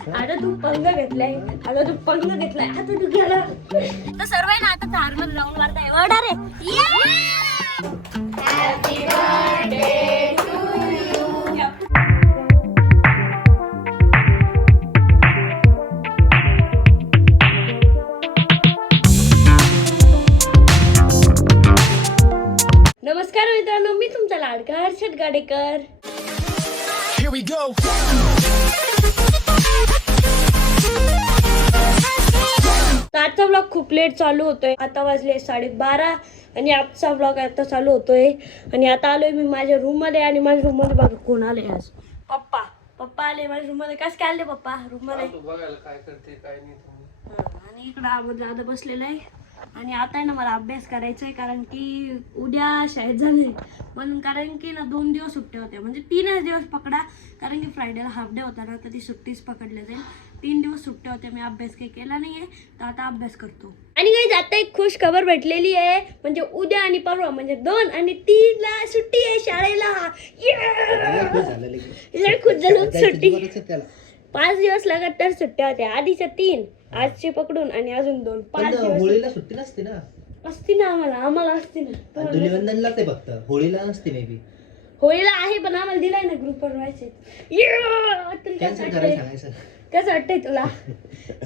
आता तू पंग घेतलाय आता तू गेला तर सर्व आहे ना आता थार मध्ये राऊंड मारताय वडा रे हॅपी बर्थडे टू यू. नमस्कार मित्रांनो, मी तुमचा लाडका Harshad Gadekar. Here we go. आजचा ब्लॉग खूप लेट चालू होतोय. आता वाजले 12:30 आणि आजचा ब्लॉग आता चालू होतोय. आणि आता आलोय मी माझ्या रूम मध्ये आणि माझ्या रूम मध्ये बघा कोण आले आज. पप्पा आले माझ्या रूम मध्ये. कसं काय आले पप्पा रूम मध्ये? काय करते काय नाही. आणि इकडं आबा दादा बसलेला आहे. आणि आता आहे ना मला अभ्यास करायचा आहे कारण की उद्या शाळेत जाणार आहे म्हणून. कारण की ना 2 दिवस सुट्ट्या होत्या म्हणजे 3च दिवस पकडा कारण की फ्रायडेला हाफ डे होता ना तर ती सुट्टीच पकडल्या जाईल. 3 दिवस सुट्ट्या होत्या. मी अभ्यास काही केला नाहीये तर आता अभ्यास करतो. आणि काही आता एक खुश खबर भेटलेली आहे म्हणजे उद्या आणि परवा म्हणजे 2 आणि 3 ला सुट्टी आहे शाळेला. खुश झालं सुट्टी. 5 दिवस लगातार सुट्ट्या होत्या. आधीच्या 3 आजची पकडून आणि अजून 2 5 दिवस. होळीला सुट्टी नसते ना? असते ना आम्हाला असते ना. धुलिवंदनला ते फक्त होळीला नसते मे बी. होळीला आहे पण आम्हाला दिलाय ना ग्रुपवर मेसेज. कसं वाटतंय तुला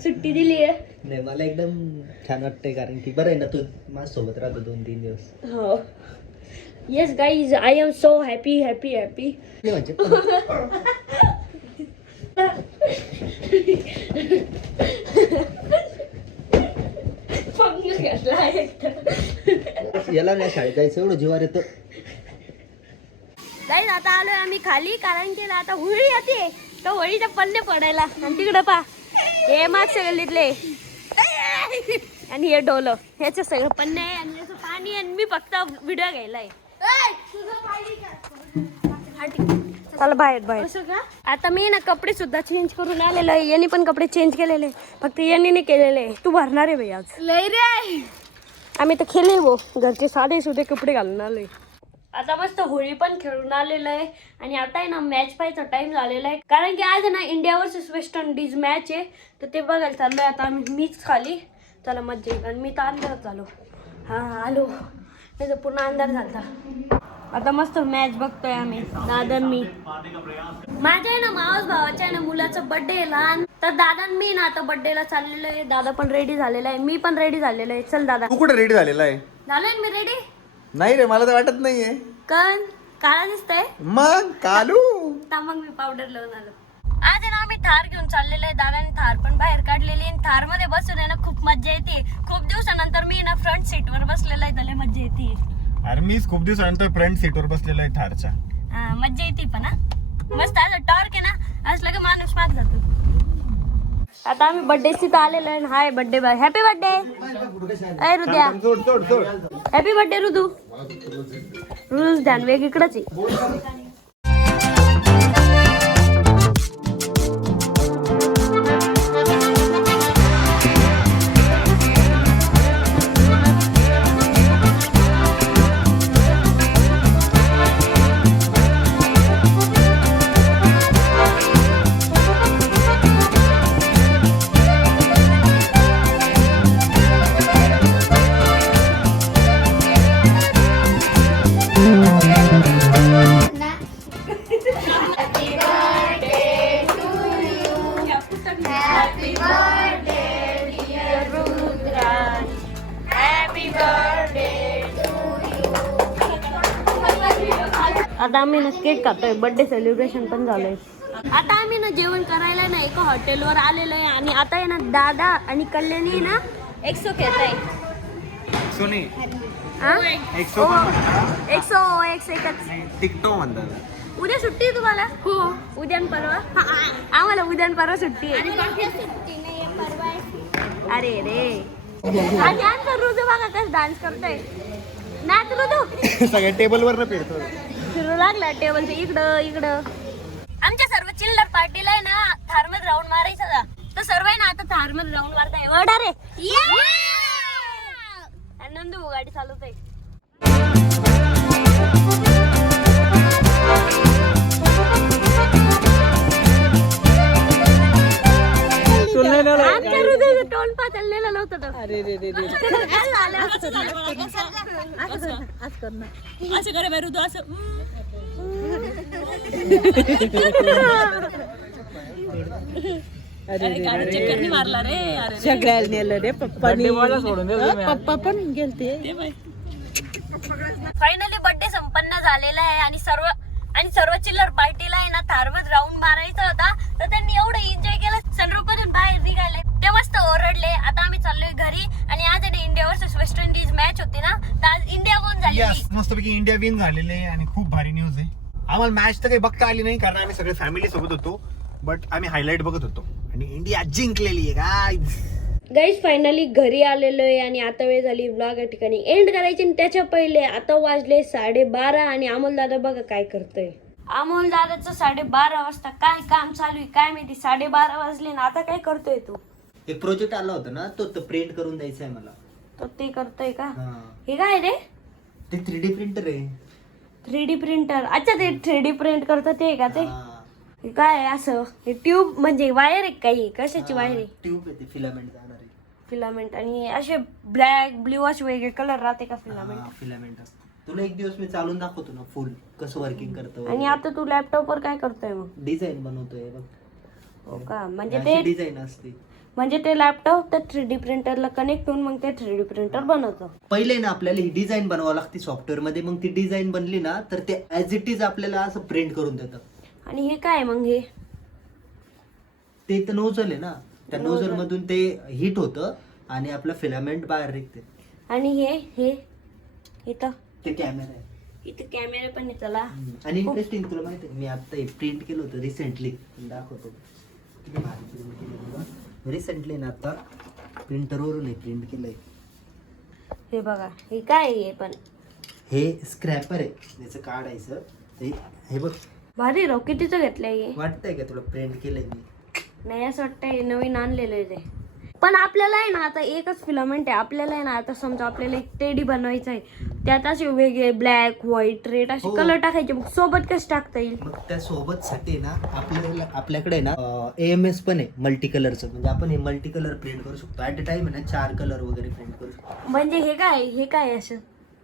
सुट्टी दिली आहे? नाही मला एकदम छान वाटतंय कारण की बरं आहे ना तू माझ्या सोबत राहतो 2-3 दिवस. हो yes guys I am so happy happy happy. म्हणजे याला नाही शाळेत जायचं एवढं जीवार येतं. गाईज आता आलोय आम्ही खाली कारण की ना आता होळी येते तर होळीच्या पल्ले पडायला. आणि तिकडं पा हे मागच्या गल्लीतले आणि हे डोलं ह्याचं सगळं पन्ने आहे आणि याचं पाणी आणि मी फक्त व्हिडिओ घ्यायलाय. चला बाहेर. आता मी ना कपडे सुद्धा चेंज करून आलेलो आहे. यांनी पण कपडे चेंज केलेले फक्त यांनी नाही केलेले. तू भरणार आहे भाई आज? लय रे आम्ही तर खेळले भो घरचे साधे सुधे कपडे घालून आलोय. आता मस्त होळी पण खेळून आलेलं आहे. आणि आता आहे ना मॅच पाहायचा टाइम झालेला आहे कारण की आज ना India versus West Indies match आहे तर ते बघायला चाललोय. आता मीच खाली चला मज्जा येईल. आणि मी तर अंधारात झालो. आलो नाही तर पूर्ण अंधार झाला. आता मस्त मॅच बघतोय आम्ही दादा मी. माझ्या आहे ना मावस भावाच्या आहे ना मुलाचं बर्थडे आहे लहान तर दादा मी ना आता बर्थडेला चाललेलो आहे. दादा पण रेडी झालेला आहे. मी पण रेडी झालेलो आहे. चल दादा. तू कुठे रेडी झालेला आहे? झालोय मी रेडी. नाही रे मला तर वाटत नाहीये. कण काळा दिसतंय मग कालू मग मी पावडर लावून आलो. आज आहे ना आम्ही थार घेऊन चाललेलो आहे. दादाने थार पण बाहेर काढलेली. थार मध्ये बसून आहे ना खूप मज्जा येते. खूप दिवसानंतर मी ना फ्रंट सीट वर बसलेला आहे. त्याला मज्जा येते. अरे मीच खूप दिवसानंतर फ्रंट सीटवर बसलेला आहे थारच्या. मज्जा येते पण मस्त असं टॉर्क आहे ना असलं की माणूस माग जातो. आता आम्ही बर्थडे तिथं आलेलो आहे. Hi birthday bye happy birthday Hridaya. Happy birthday Ritu. ध्यान वेग इकडच आहे. आता आम्ही ना केक खातोय. बर्थडे सेलिब्रेशन पण झालंय. आता आम्ही ना जेवण करायला ना एका हॉटेलवर आलेलो आहे. आणि आता आहे ना दादा आणि कल्याणी ना 100 खेळत आहे. टिकटो म्हणतात. उद्या सुट्टी आहे तुम्हाला? हो उद्या परवा. आम्हाला उद्या परवा सुट्टी आहे. अरे रे आणि आमचा ऋतू बघा कसं डान्स करतोय. नाच ऋतू. सगळ्या टेबलवर न फिरतो. फिरू लागला टेबलच्या इकडं. आमच्या सर्व चिल्लर पार्टीला आहे ना थार मध्ये राऊंड मारायचा तर सर्व आहे ना आता थार मध्ये राऊंड मारताय. वडा रे नंदू गाडी चालवतोय. पाताल नेलं नव्हतं तर. अरे रे रे रे काय झालं? आज कर ना असं करे मेरू तू असं अरे रे चक्कर नाही मारला रे अरे सगळ्याला नेलं रे पप्पानी पप्पा पण गेलते फायनली बर्थडे संपन्न झालेला आहे आणि सर्व चिल्लर पार्टीला आहे ना थारवत राऊंड मारायचा होता तर त्यांनी एवढं एन्जॉय केलं सनरूफ मधून बाहेर निघाले ते मस्त ओरडले. आता आम्ही चाललोय घरी आणि आज India versus West Indies match होती ना तर आज इंडिया कोण झाली. मस्तपैकी इंडिया विन झालेले आहे आणि खूप भारी न्यूज आहे. आम्हाला मॅच तर काही बघता आली नाही कारण आम्ही सगळे फॅमिली सोबत होतो बट आम्ही हायलाइट बघत होतो आणि इंडिया जिंकलेली आहे गाईज फायनली घरी आलेलो आहे आणि आता वेळ झाली व्लॉग या ठिकाणी एंड करायची आणि त्याच्या पहिले आता वाजले 12:30 आणि अमोल दादा बघा काय करतोय. अमोल दादाचं 12:30 वाजता काय काम चालू आहे काय माहिती 12:30 वाजले ना आता काय करतोय तू. एक प्रोजेक्ट आला होता ना तो प्रिंट करून द्यायचा आहे मला. तो ते करतोय का हा. हे काय रे ते 3D प्रिंटर आहे. 3D printer. अच्छा ते 3D प्रिंट करतं ते का ते हा. हे काय आहे असं हे ट्यूब म्हणजे वायर आहे काही कशाची वायर आहे. ट्यूब आहे ते फिलामेंट जाणार आहे. फिलामेंट आणि असे ब्लॅक ब्ल्यू असे वेगळे कलर राहते का फिलामेंट. फिलामेंट असतं. तुला एक दिवस मी चालून दाखवतो ना फुल कसं वर्किंग करतो. आणि आता तू लॅपटॉप वर काय करतोय मग. डिझाईन बनवतोय बघ. हो का म्हणजे ते डिझाईन असते. म्हणजे ते लॅपटॉप त्या 3D प्रिंटरला कनेक्ट होऊन मग ते 3D प्रिंटर बनवतं. पहिले ना आपल्याला ही डिझाईन बनवावं लागते सॉफ्टवेअर मध्ये मग ती डिझाईन बनली ना तर ते ऍज इट इज आपल्याला असं प्रिंट करून देतं. आणि हे काय मग हे ते तर नोझल आहे ना त्या नोझल मधून ते हिट होतं आणि आपलं फिलामेंट बाहेर निघते. आणि हे इथं ते कॅमेरा आहे. इथं कॅमेरा पण आहे त्याला. आणि इंटरेस्टिंग तुला माहिती आहे मी आता हे प्रिंट केलं होतं रिसेंटली दाखवतो. रिसेंटली ना आता प्रिंटरवरून हे प्रिंट केलंय. हे बघा हे काय आहे पण हे स्क्रॅपर आहे त्याचं काढायचं. हे बघ भारी राव कितीचं घेतलंय हे. वाटतंय का तुला प्रिंट केलंय मी. नाही असं वाटतंय नवीन आणलेलं आहे ते. पण आपल्याला आहे ना आता एकच फिलामेंट आहे. आपल्याला आहे ना आता समजा आपल्याला एक टेडी बनवायचं आहे त्यात असे वेगळे ब्लॅक व्हाईट रेड असे कलर टाकायचे मग सोबत कसं टाकता येईल. मग त्या सोबत साठी ना आपल्याकडे ना AMS पण आहे मल्टी कलरचं. म्हणजे आपण हे मल्टी कलर प्रिंट करू शकतो. ऍट अ टाइम आहे ना 4 कलर वगैरे प्रिंट करू शकतो. म्हणजे हे काय असं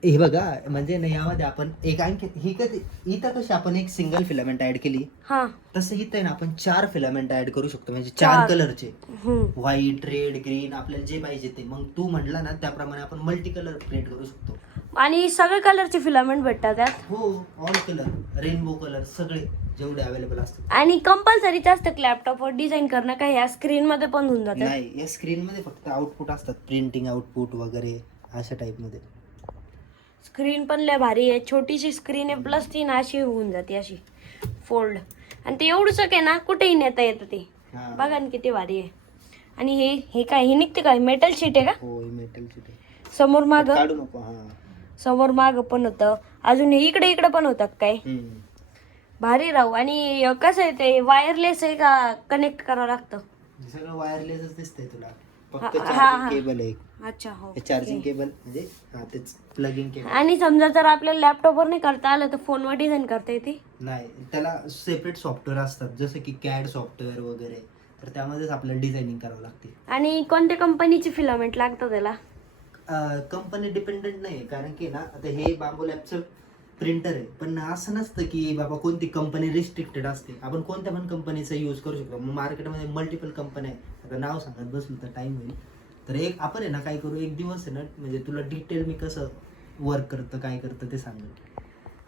हे बघा म्हणजे ना यामध्ये आपण एक आणखी ही कधी इथं कशी आपण एक सिंगल फिलामेंट ऍड केली हा तसं इथं आहे ना आपण 4 फिलामेंट ऍड करू शकतो. म्हणजे 4 कलरचे व्हाईट रेड ग्रीन आपल्याला जे पाहिजे ते. मग तू म्हणला ना त्याप्रमाणे आपण मल्टी कलर प्रिंट करू शकतो. आणि सगळे कलरचे फिलामेंट भेटतात त्यात. हो ऑल कलर रेनबो कलर सगळे जेवढे अवेलेबल असतात. आणि कंपल्सरीच असतं लॅपटॉपवर डिझाईन करणं काय या स्क्रीन मध्ये पण होऊन जातं. नाही या स्क्रीन मध्ये फक्त आउटपुट असतात प्रिंटिंग आउटपुट वगैरे अशा टाइप मध्ये. स्क्रीन पण लय भारी आहे. छोटीशी स्क्रीन आहे प्लस ती ना अशी होऊन जाते अशी फोल्ड. आणि ते एवढंच आहे ना कुठेही नेता येतं ते. बघा ना किती भारी आहे. आणि हे काय हे निघते काय मेटल शीट आहे का. हो मेटल शीट आहे. समोर माग काढू नको. हा समोर माग पण होतं. अजून हे इकडे पण होतात काय भारी राहू. आणि कसं आहे ते वायरलेस आहे का कनेक्ट करावं लागतं. सगळं वायरलेसच दिसतंय तुला फक्त हा. चार्जिंग केबल आहे. अच्छा हो चार्जिंग केबल म्हणजे हा तेच प्लगिंग केबल. आणि समजा जर आपल्याला लॅपटॉपवर नाही करता आलं तर फोनवर डिझाईन करता येते. नाही त्याला सेपरेट सॉफ्टवेअर असतात जसं की CAD सॉफ्टवेअर वगैरे तर त्यामध्येच आपल्याला डिझायनिंग करावं लागते. आणि कोणत्या कंपनीची फिलामेंट लागतं त्याला. कंपनी डिपेंडेंट नाही कारण की ना आता हे बांबू लॅबचं प्रिंटर आहे पण असं नसतं की बाबा कोणती कंपनी रिस्ट्रिक्टेड असते. आपण कोणत्या पण कंपनीचा यूज करू शकतो. मार्केटमध्ये मल्टिपल कंपनी आहे. आता नाव सांगत बसलं तर टाइम होईल. तर एक आपण आहे ना काय करू एक दिवस आहे ना म्हणजे तुला डिटेल मी कसं वर्क करतं काय करतं ते सांगेल.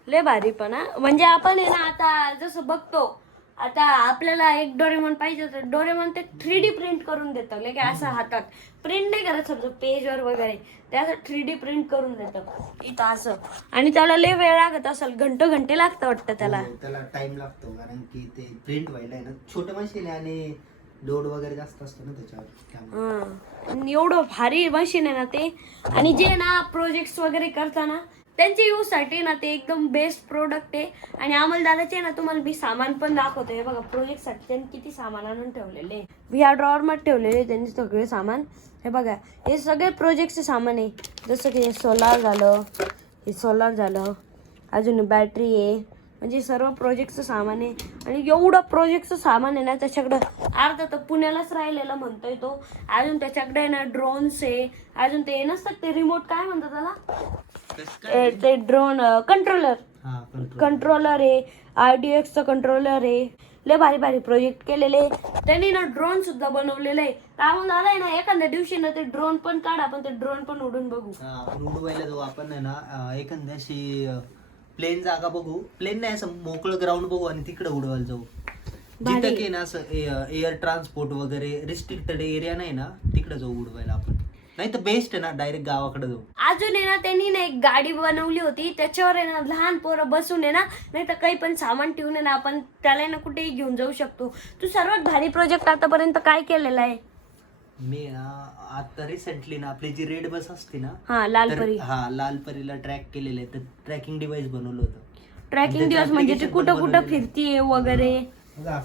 लय भारी पण म्हणजे आपण आहे ना आता जसं बघतो आता आपल्याला एक डोरेमॉन पाहिजे तर डोरेमॉन ते 3D प्रिंट करून देतं की असं हातात प्रिंट नाही करत समजा पेजवर वगैरे ते असं 3D प्रिंट करून देतं इथं असं. आणि त्याला लय वेळ लागत असेल घंटे लागतं वाटतं त्याला. त्याला टाइम लागतो कारण की ते प्रिंट व्हायला आहे ना छोटं मशीन आहे आणि लोड वगैरे जास्त असतो ना त्याच्यावर. आणि एवढं भारी मशीन आहे ना ते. आणि जे ना प्रोजेक्ट वगैरे करताना त्यांच्या यूज साठी ना ते एकदम बेस्ट प्रोडक्ट आहे. आणि अमलदाराचे ना तुम्हाला मी सामान पण दाखवतो. हे बघा प्रोजेक्ट साठी त्यांनी किती सामान आणून ठेवलेले. ह्या ड्रॉवर मध्ये ठेवलेले त्यांनी सगळे सामान. हे बघा हे सगळे प्रोजेक्टचे सामान आहे जसं की हे सोलार झालं अजून बॅटरी आहे म्हणजे सर्व प्रोजेक्टचं सामान आहे. आणि एवढं प्रोजेक्टचं सामान आहे ना त्याच्याकडं अर्धा तर पुण्यालाच राहिलेलं म्हणतोय तो. अजून त्याच्याकडे आहे ना ड्रोन्स आहे, अजून ते नसतात ते रिमोट काय म्हणतात त्याला, ते ड्रोन कंट्रोलर कंट्रोलर आहे, RDX चं कंट्रोलर आहे. लय भारी भारी प्रोजेक्ट केलेले. त्यांनी ना ड्रोन सुद्धा बनवलेले आहे. त्यामुळे दादा आहे ना एखाद्या दिवशी ना ते ड्रोन पण काढा, आपण ते ड्रोन पण उडून बघू. उडवायला जाऊ आपण आहे ना, एखाद्याशी प्लेन जागा बघू, प्लेन नाही असं मोकळं ग्राउंड बघू आणि तिकडे उडवायला जाऊ. जिथं की ना असं एअर ट्रान्सपोर्ट वगैरे रिस्ट्रिक्टेड एरिया नाही ना, तिकडे जाऊ उडवायला आपण. नाही तर बेस्ट आहे ना, डायरेक्ट गावाकडे जाऊ. अजून आहे ना त्यांनी ना एक गाडी बनवली होती, त्याच्यावर आहे ना लहान पोरं बसून आहे ना, नाही तर काही पण सामान ठेवून आहे ना आपण त्याला ना कुठेही घेऊन जाऊ शकतो. तू सर्वात भारी प्रोजेक्ट आतापर्यंत काय केलेला आहे? मी ना आता रिसेंटली ना आपली जी रेड बस असते ना, हा लालपरी, लालपरीला ट्रॅक केलेलं आहे. तर ट्रॅकिंग डिव्हाइस बनवलं होतं. ट्रॅकिंग डिव्हाइस म्हणजे ते कुठं कुठं फिरतीये वगैरे.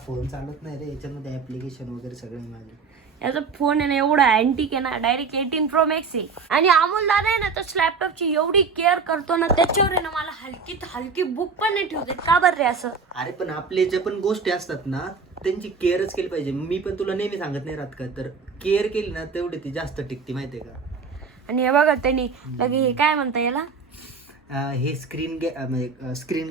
फोन चालत नाही रे याच्यामध्ये, ऍप्लिकेशन वगैरे सगळे माझे. याचा फोन आहे ना एवढा अँटिक आहे ना, डायरेक्ट 18 Pro Max आहे. आणि अमोल दादा आहे ना तो लॅपटॉपची एवढी केअर करतो ना, त्याच्यावर आहे ना मला हलकीत हलकी बुक पण नाही ठेवते. का बरं रे असं? अरे पण आपले जे पण गोष्टी असतात ना त्यांची केअरच केली पाहिजे. मी पण तुला नेहमी सांगत नाही राहत का, तर केअर केली ना तेवढी ती जास्त टिकते माहितीये का. आणि हे बघा त्यांनी लगे हे काय म्हणता याला, हे स्क्रीन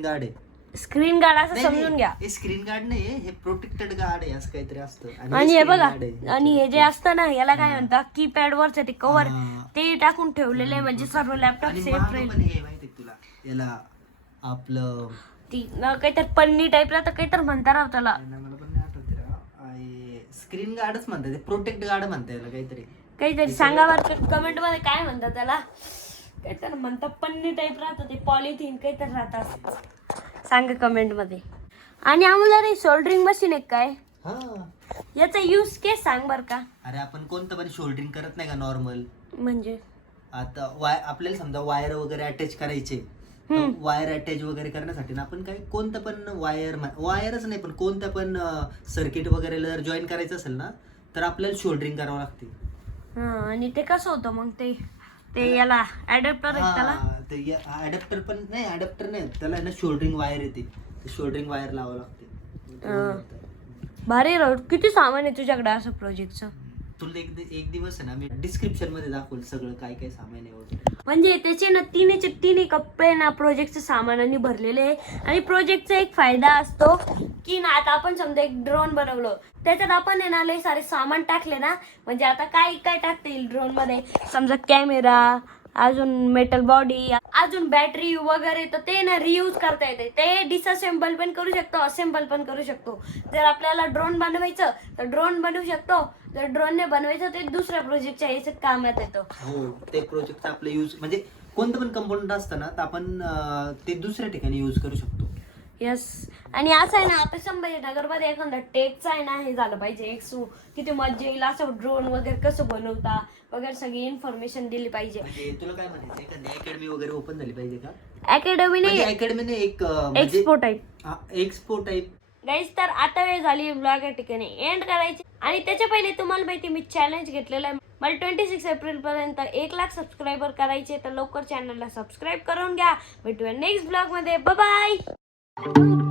गार्ड आहे. स्क्रीन गार्ड असं समजून घ्या. हे स्क्रीन गार्ड नाही, हे प्रोटेक्टेड गार्ड आहे असं काहीतरी असतं. आणि हे बघा, आणि हे जे असतं ना याला काय म्हणतात, कीपॅड वरचं ते कव्हर ते टाकून ठेवलेलं आहे, म्हणजे सर्व लॅपटॉप सेफ राहील. पण हे माहिती तुला याला आपलं ती काहीतरी पन्नी टाईपला तर काहीतरी म्हणता राव त्याला. मला पण नाही आठवत. स्क्रीन गार्डच म्हणतात, ते प्रोटेक्ट गार्ड म्हणतात याला काहीतरी सांगा बरं कमेंट मध्ये काय म्हणतात त्याला. काहीतरी म्हणतात पन्नी टाईप राहतं, ते पॉलिथिन काहीतरी राहतं, सांगा कमेंट मध्ये. आणि आम्हाला रे सोल्डरिंग मशीन आहे काय, याचा यूज केस सांग बर का. अरे आपण कोणतं पण शोल्डरिंग करत नाही का नॉर्मल, म्हणजे आता आपल्याला समजा वायर वगैरे अटॅच करायचे, वायर अटॅच वगैरे करण्यासाठी ना आपण काही कोणतं पण वायरच नाही पण कोणत्या पण सर्किट वगैरे जर जॉईन करायचं असेल ना तर आपल्याला शोल्डरिंग करावं लागते. आणि ते कसं होतं मग ते याला अडॅप्टर आहे त्याला. ते अडॅप्टर पण नाही, अडॅप्टर नाही त्याला ना शोल्डरिंग वायर येते, ते शोल्डरिंग वायर लावावं लागते. भारी राव, किती सामान आहे तुझ्याकडे असं प्रोजेक्टचं. तुला एक दिवस आहे ना मी डिस्क्रिप्शन मध्ये दाखवलं सगळं काय काय सामान आहे वगैरे. म्हणजे त्याचे ना तिन्ही कप्पे ना प्रोजेक्टच्या सामानाने भरलेले आहे. आणि प्रोजेक्टचा एक फायदा असतो की ना आता आपण समजा एक ड्रोन बनवलं, त्याच्यात आपण आहे ना लय सारे सामान टाकले ना, म्हणजे आता काय काय टाकता येईल ड्रोन मध्ये, समजा कॅमेरा, अजून मेटल बॉडी, अजून बॅटरी वगैरे, तर ते ना रियूज करता येते. ते डिसअसेंबल पण करू शकतो, असेंबल पण करू शकतो. जर आपल्याला ड्रोन बनवायचं तर ड्रोन बनवू शकतो, जर ड्रोनने बनवायचं ते दुसऱ्या प्रोजेक्टच्या याच्यात कामात येतं. हो, ते प्रोजेक्टचा आपलं यूज म्हणजे कोणतं पण कंपोनंट असतं ना तर आपण ते दुसऱ्या ठिकाणी यूज करू शकतो. यस. आणि असं आहे ना आता संभाजीनगरमध्ये एखादा टेकचं आहे ना हे झालं पाहिजे, एक किती मजा येईल असं ड्रोन वगैरे कसं बनवता वगैरे सगळी इन्फॉर्मेशन दिली पाहिजे. तुला काय म्हणायचं, एखादी अकॅडमी वगैरे ओपन झाली पाहिजे का? अकॅडमी नाही, एक एक्सपो टाईप. गाईज तर आता वेळ झाली ब्लॉग या ठिकाणी एंड करायची. आणि त्याच्या पहिले तुम्हाला माहिती मी चॅलेंज घेतलेलं आहे, मला 26 एप्रिल पर्यंत 1 लाख सबस्क्रायबर करायचे, तर लवकर चॅनलला सबस्क्राईब करून घ्या. भेटूया नेक्स्ट ब्लॉग मध्ये. Bye bye.